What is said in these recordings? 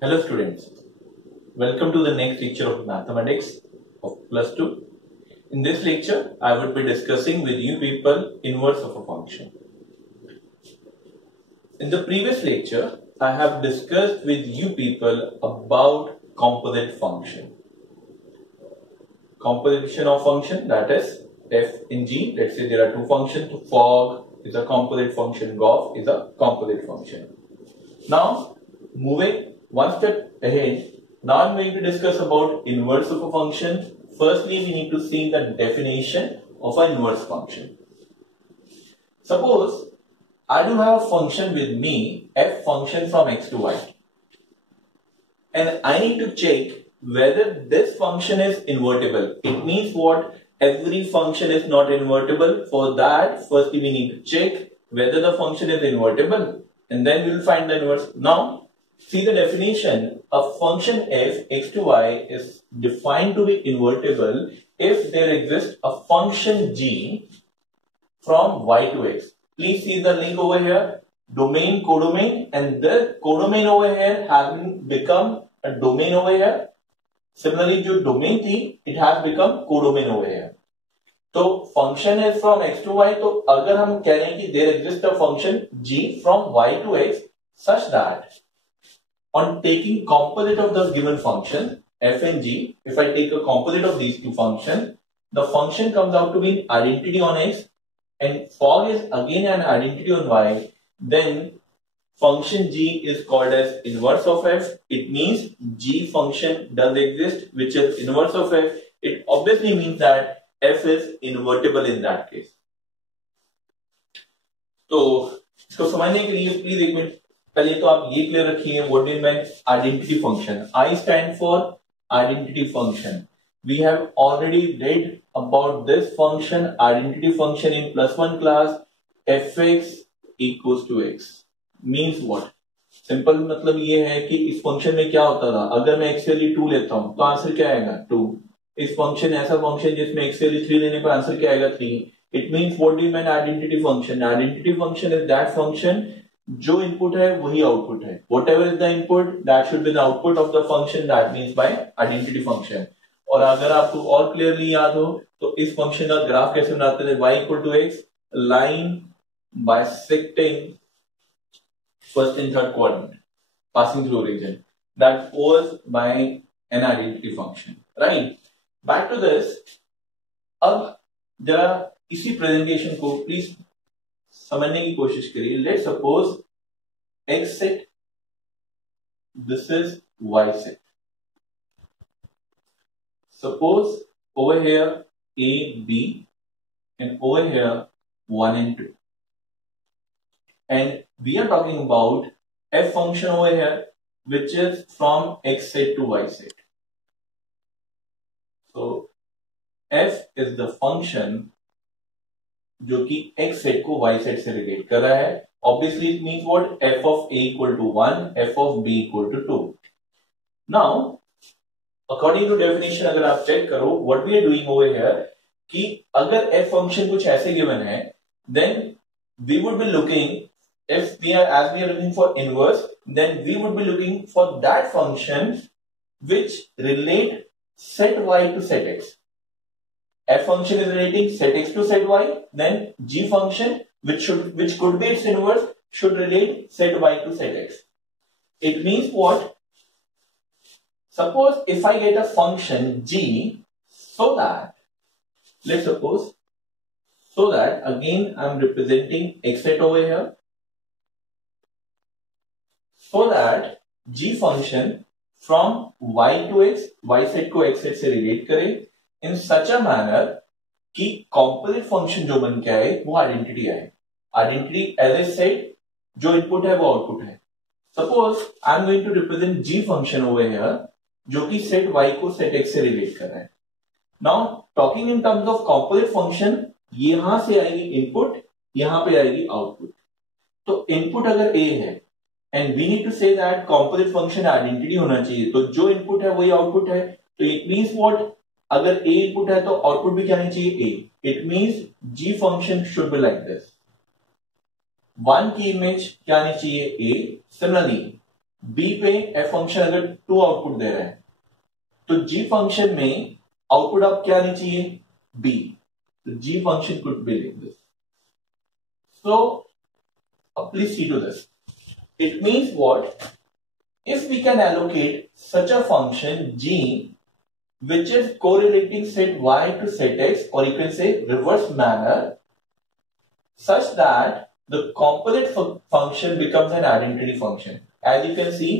Hello students, welcome to the next lecture of mathematics of plus 2. In this lecture, I would be discussing with you people inverse of a function. In the previous lecture, I have discussed with you people about composite function. Composition of function, that is f in g. Let's say there are two functions. Fog is a composite function, golf is a composite function. Now, moving one step ahead, now I'm going to discuss about inverse of a function. Firstly, we need to see the definition of an inverse function. Suppose I do have a function with me, f function from x to y. And I need to check whether this function is invertible. It means what? Every function is not invertible. For that, firstly we need to check whether the function is invertible. And then we will find the inverse. Now, see the definition. A function f x to y is defined to be invertible if there exists a function g from y to x. Please see the link over here. Domain, codomain, and the codomain over here has become a domain over here. Similarly, जो domain थी, it has become codomain over here. तो function is from x to y. तो अगर हम कह रहे हैं कि there exists a function g from y to x such that on taking composite of the given function f and g, if I take a composite of these two functions, the function comes out to be an identity on x and fog is again an identity on y, then function g is called as inverse of f. It means g function does exist which is inverse of f. It obviously means that f is invertible in that case. तो इसको समझने के लिए please एक minute पहले तो आप ये क्लियर रखिए what do mean identity function. I stand for identity function. We have already read about this function, identity function in +1 class. fx equals to x means what? Simple मतलब ये है कि इस फंक्शन में क्या होता था, अगर मैं x के लिए 2 लेता हूं तो आंसर क्या आएगा 2. इस फंक्शन ऐसा फंक्शन जिसमें x के लिए 3 लेने पर आंसर क्या आएगा 3. It means what do you mean identity function? Identity function is that function जो इनपुट है वही आउटपुट है. Whatever is the input that should be the output of the function. That means by identity function. और अगर आपको और clearly याद हो तो इस फंक्शन का ग्राफ कैसे बनाते थे? y equal to X, line bisecting first and third quadrant passing through region. That was by an identity function, right? Back to this. अब जरा इसी प्रेजेंटेशन को प्लीज समझने की कोशिश करिए. Let's suppose x set, this is y set. Suppose over here a, b, and over here 1 and 2. And we are talking about f function over here which is from x set to y set. So f is the function जो कि x set को y set से relate कर रहा है. Obviously it means what? f of a equal to 1, f of b equal to 2. Now according to definition अगर आप check करो what we are doing over here कि अगर f function कुछ ऐसे given है then we would be looking, if we are looking for inverse, then we would be looking for that function which relate set y to set x. F function is relating set x to set y, then g function which could be its inverse should relate set y to set x. It means what? Suppose if I get a function g so that, let's suppose, so that again I am representing x set over here, so that g function from y to x, y set को x set से relate करे in such a manner कि composite function जो बन के आए वो identity आए. Identity as I said जो input है वो output है. Suppose I am going to represent g function over here जो कि set y को set x से relate कर रहा है. Now talking in terms of composite function, यहां से आएगी input, यहां पे आएगी output. तो input अगर a है and we need to say that composite function identity होना चाहिए, तो जो input है वही output है. तो it means what? अगर a input है तो output भी क्या नहीं चाहिए a. It means g function should be like this. 1 की इमेज क्या आनी चाहिए a. Similarly बी पे एफ फंक्शन अगर 2 आउटपुट दे रहा है तो जी फंक्शन में आउटपुट अब क्या आनी चाहिए, बी. तो g function could be like this. So please see to this. It means what? If we can allocate such a function g which is correlating set y to set x, or you can say reverse manner, such that the composite function becomes an identity function. As you can see,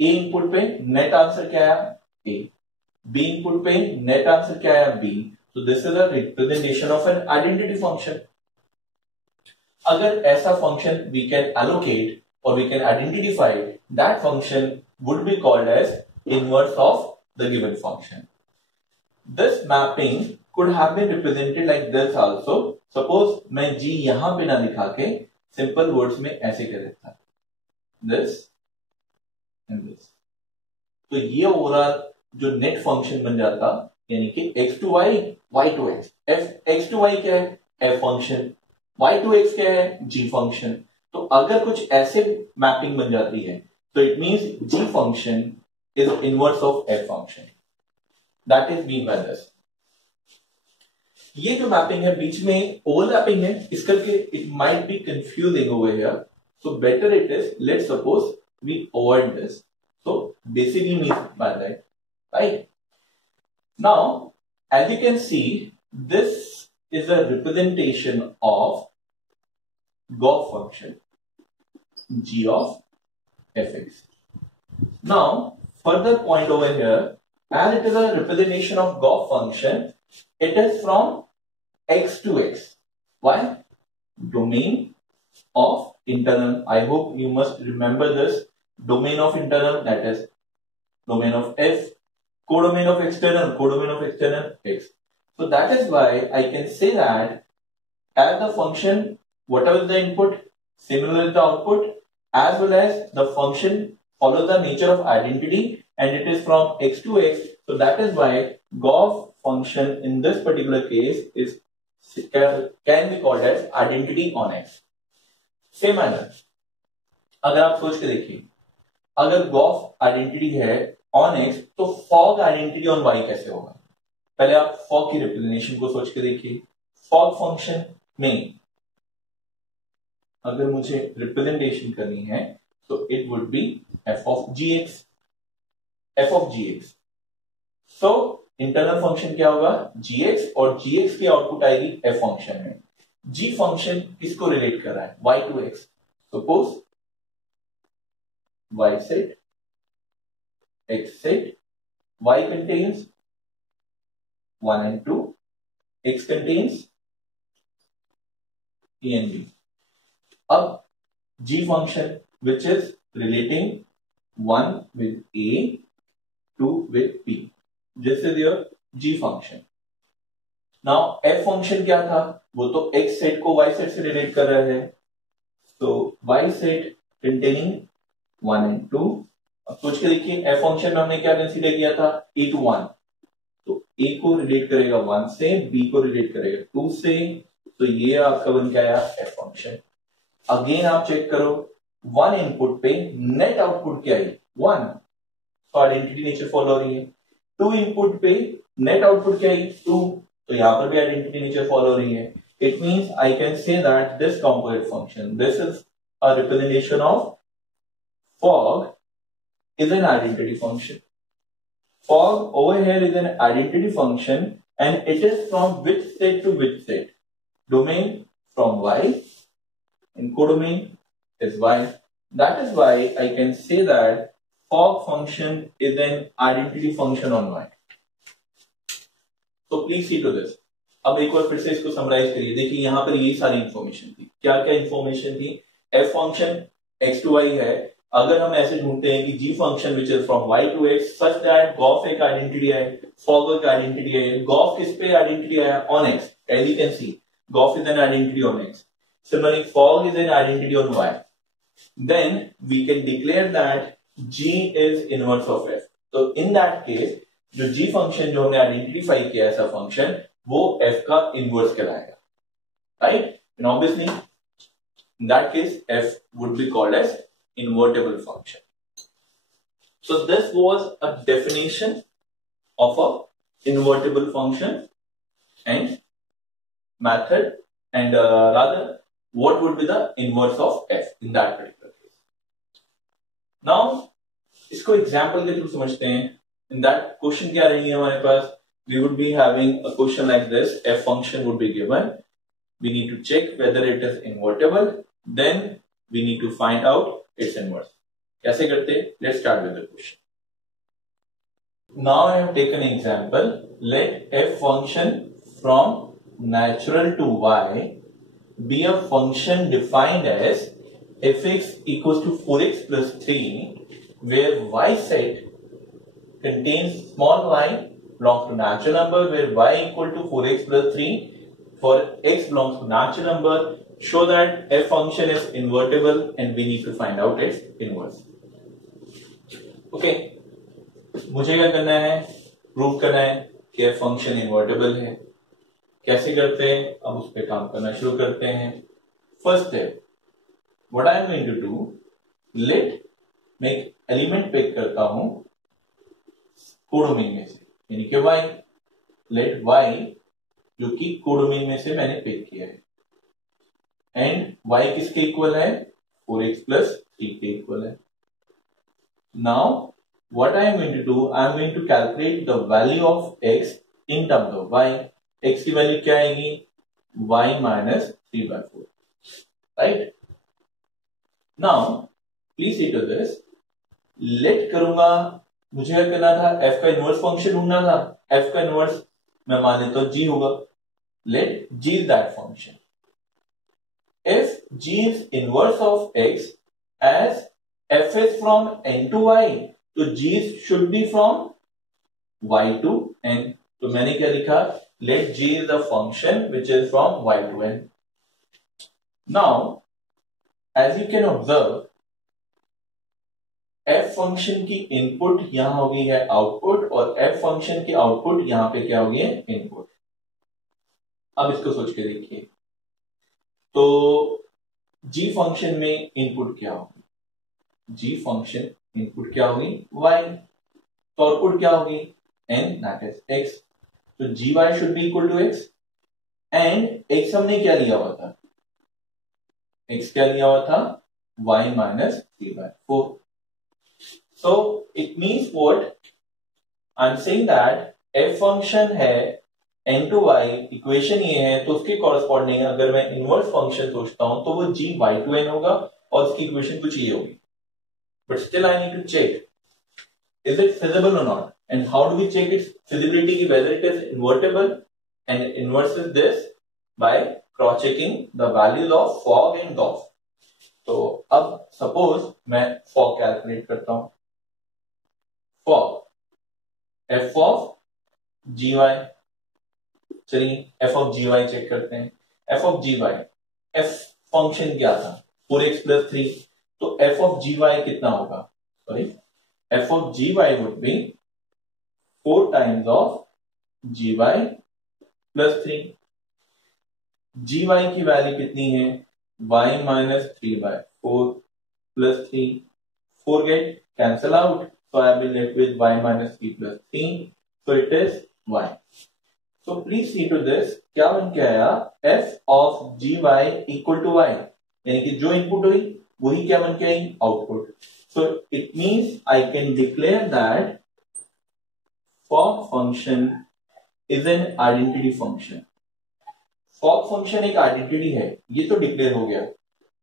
a input पे net answer क्या आया, a. b input पे net answer क्या आया, b. So this is a representation of an identity function. अगर ऐसा function we can allocate or we can identify, that function would be called as inverse of the given function. This mapping could have been represented like this also. Suppose मैं g यहां पे ना लिखा के simple words में ऐसे कर देता, this and this. तो ये ओवरऑल जो नेट फंक्शन बन जाता, यानी कि x to y, y to x. x to y क्या है, f function. y to x क्या है, g फंक्शन. तो अगर कुछ ऐसे मैपिंग बन जाती है तो it means g function is inverse of f function. That is mean by this. ये जो मैपिंग है बीच में ओवरलैपिंग है, इस करके it might be confusing over here. So better it is, let's suppose we avoid this. So basically means by that, right? Now as you can see, this is a representation of Goff function g of fx. Now further point over here, as it is a representation of Goff function, it is from x to x. Why? Domain of internal. I hope you must remember this. Domain of internal, that is domain of f. Codomain of external x. So that is why I can say that as the function, whatever the input, similar is the output, as well as the function follows the nature of identity and it is from x to x. So that is why Goff function in this particular case is can be called as identity on x. Same manner, अगर आप सोच के देखिए, अगर Goff identity है on x, तो fog identity on y कैसे होगा? पहले आप फॉग की रिप्रेजेंटेशन को सोच के देखिए. फॉग फंक्शन में अगर मुझे रिप्रेजेंटेशन करनी है तो it would be f of gx. So internal function क्या होगा, gx, और gx की आउटपुट आएगी f फंक्शन में. g फंक्शन किसको रिलेट कर रहा है, y to x. Suppose y set, x set, y contains 1 and 2, x contains a and b. अब g function which is relating 1 with a, 2 with b. This is your g function. Now f function क्या था, वो तो x set को y set से relate कर रहा है. So y set containing 1 and 2. अब सोच के देखिए, f function में हमने क्या कंसीडर किया था, a to 1. तो a को रिलेट करेगा 1 से, b को रिलेट करेगा 2 से. तो ये आपका बन के आया f फंक्शन. अगेन आप चेक करो, 1 इनपुट पे नेट आउटपुट क्या है, 1. तो आइडेंटिटी नेचर फॉलो हो रही है. 2 इनपुट पे नेट आउटपुट क्या है, 2. तो यहां पर भी आइडेंटिटी नेचर फॉलो हो रही है. It means I can say that this composite function, this is a representation of fog, is an identity function. Fog over here is an identity function and it is from which state to which state? Domain from y and codomain is y. That is why I can say that fog function is an identity function on y. So please see to this. अब एक बार फिर से इसको summarise करिए. देखिए यहां पर ये सारी इंफॉर्मेशन थी. क्या क्या इंफॉर्मेशन थी, f function x to y है. अगर हम ऐसे ढूंढते हैं कि g function which is from y to x such that Goff एक आइडेंटिटी है, फॉग एक आइडेंटिटी है. Goff किस पे आइडेंटिटी है, on x. As you can see, Goff is an identity on x. Similarly, fog is an identity on y. Then we can declare that g is inverse of f. So in that case, जो g function जो हमने identify किया ऐसा function, वो f का inverse कहलाएगा, right? And obviously, in that case, f would be called as invertible function. So this was a definition of a invertible function and method, and rather what would be the inverse of f in that particular case. Now इसको example के through समझते हैं. In that question क्या रहेंगे हमारे पास? We would be having a question like this. F function would be given. We need to check whether it is invertible. Then we need to find out its inverse. कैसे करते? Let's start with the question. Now I have taken an example. Let f function from natural to y be a function defined as fx equals to 4x plus 3, where y set contains small y belongs to natural number, where y equal to 4x plus 3 for x belongs to natural number. Show that f function is invertible and we need to find out its inverse. Okay, मुझे क्या करना है? Prove करना है कि f function invertible है. कैसे करते हैं? अब उस पर काम करना शुरू करते हैं. First step, what I am going to do, let मैं एक एलिमेंट पिक करता हूं कोडोमेन में से, यानी कि y. लेट y जो कि कोडोमेन में से मैंने पिक किया है, एंड y किसके इक्वल है? 4x plus 3 के इक्वल है. Now what I am going to do, I am going to calculate the value of x in terms of y. x की वैल्यू क्या आएगी? y minus 3/4. Right? Now please see to this. Let करूंगा, मुझे क्या करना था? f का inverse function ढूंढना था. f का इनवर्स मैं मान लेता हूं g होगा. Let g is that function. If g is inverse of x as f is from n to y, तो g should be from y to n. तो मैंने क्या लिखा? Let g is a function which is from y to n. Now, as you can observe, f function की input यहां हो गई है आउटपुट, और f function की आउटपुट यहां पे क्या हो गई है? इनपुट. अब इसको सोच के देखिए, तो g फंक्शन में इनपुट क्या होगी? g फंक्शन इनपुट क्या होगी? y. तो आउटपुट क्या होगी? n, that is x. तो gy should be equal to x, and x हमने क्या लिया हुआ था? x क्या लिया हुआ था? y minus 3/4. So it means what? I'm saying that f function है n to y, इक्वेशन ये है, तो उसके कॉरेस्पॉन्डिंग अगर मैं इनवर्स फंक्शन सोचता हूं तो वो g y to n होगा, और उसकी इक्वेशन कुछ ये होगी. But still I need to check, is it feasible or not? And how do we check its feasibility, whether it is invertible? And inverse is this by cross checking the values of fog and goff. तो अब suppose मैं fog calculate करता हूं. fog f of gy, चलिए f of gy check करते हैं. f of gy, f function क्या था? 4x plus 3. तो f of gy कितना होगा? Sorry, f of gy would be 4 times of gy plus 3. gy की वैल्यू कितनी है? y minus 3/4 plus 3. 4 get cancel out, so I will left with y minus 3 plus 3. So it is y. So please see to this, क्या बन के आया? f of gy equal to y, यानी कि जो इनपुट हुई वही क्या बन के आई? Output. So it means I can declare that fog function is an identity function. fog function एक आइडेंटिटी है, ये तो डिक्लेयर हो गया.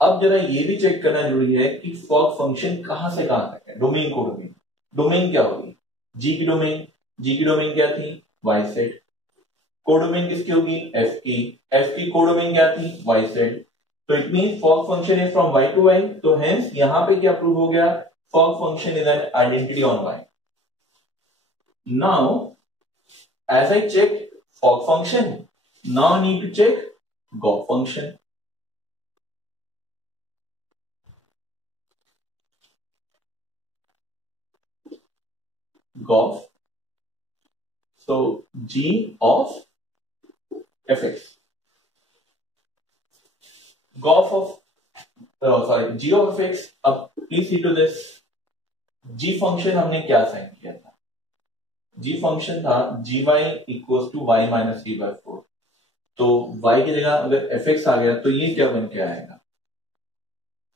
अब जरा ये भी चेक करना जरूरी है कि fog फंक्शन कहां से कहां तक है. डोमेन को डोमेन, डोमेन क्या होगी? g की डोमेन, g की डोमेन क्या थी? y set. कोडोमेन किसकी होगी? f की. f की कोडोमेन क्या थी? y set. तो it mean fog function is from y to y. तो hence यहां पे क्या प्रूव हो गया? fog function is an identity on y. Now, as I checked fog function, now I need to check goff function. Goff. So g of fx. Goff of g of fx. Up, please see to this. G function हमने क्या sign किया था, G function था gy equal to y minus 3/4। तो y की जगह अगर fx आ गया तो ये क्या बन के आएगा,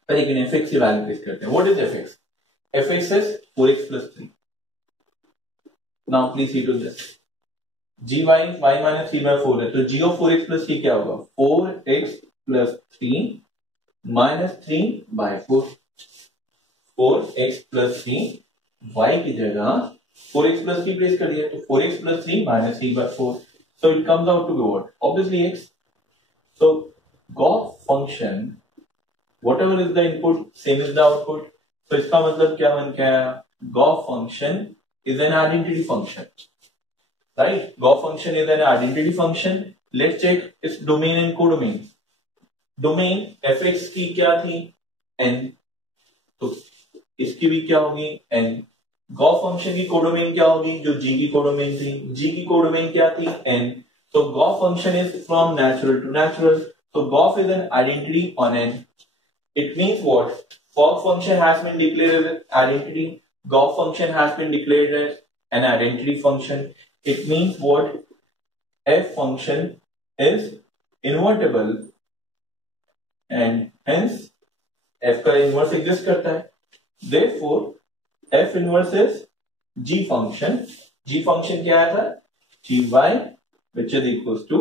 लेकिन fx की वैल्यू प्लेस करते हैं। What is fx? fx is 4x plus 3। Now please see to this, gy y minus 3/4 है, तो g ऑफ 4x plus 3 क्या होगा, 4x plus 3 minus 3/4। 4x plus 3 y की जगह 4x plus 3 प्लेस कर दिया, तो 4x plus 3 minus 3/4. So it comes out to be what? Obviously x. So Goff function, whatever is the input, same is the output. So इसका मतलब क्या बन के आया, Goff function is an identity function, right? Goff function is an identity function. Let's check its domain and codomain. Domain fx की क्या थी, n, तो इसकी भी क्या होगी, n. गॉफ फंक्शन की कोडोमेन क्या होगी, जो g की कोडोमेन थी, g की कोडोमेन क्या थी, n. So g of function is from natural to natural, so g of is an identity on n. It means what? Gauss function has been declared as an identity. Gauss function has been declared as an identity function. It means what? F function is invertible and hence f का inverse exist करता है. Therefore f inverse is g function. G function क्या आया था, gy which is equals to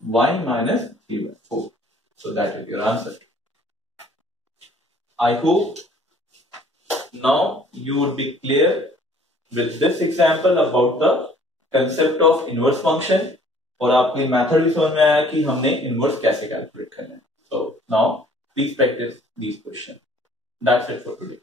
y minus 3/4. So that is your answer. I hope now you would be clear with this example about the concept of inverse function और आपको ये method भी समझ में आया कि हमने इनवर्स कैसे कैलकुलेट करना है. So now please practice these questions. That's it for today.